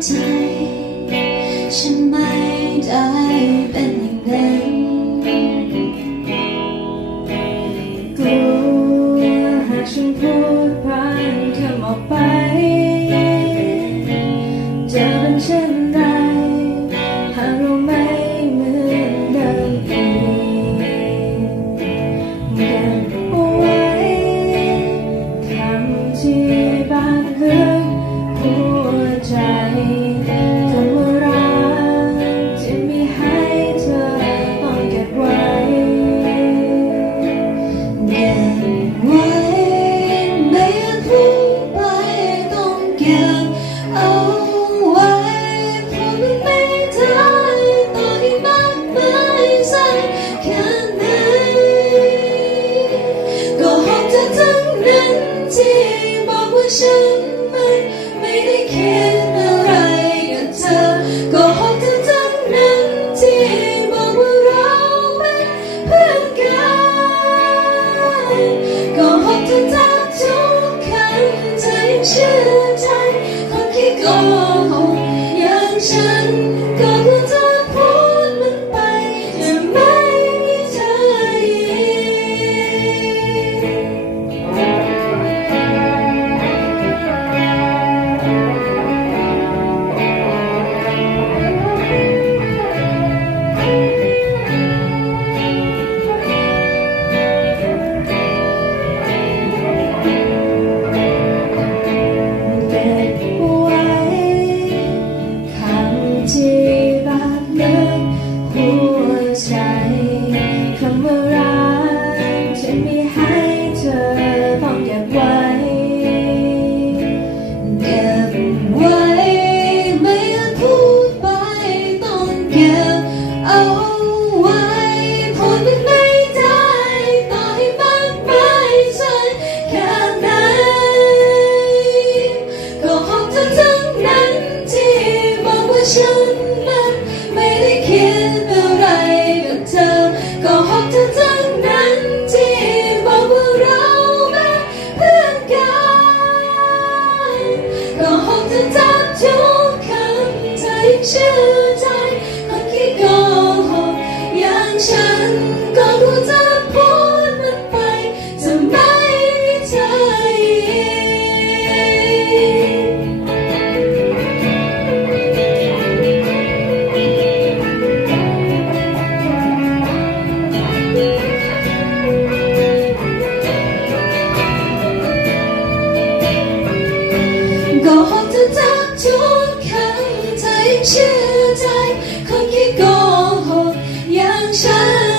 time. ชื่อใจคนที่โกหกอย่างฉัน นก็คงจะพ้นมันไปจะไม่มีใก็คงจะจัทุกคำใจเชื่อ 真。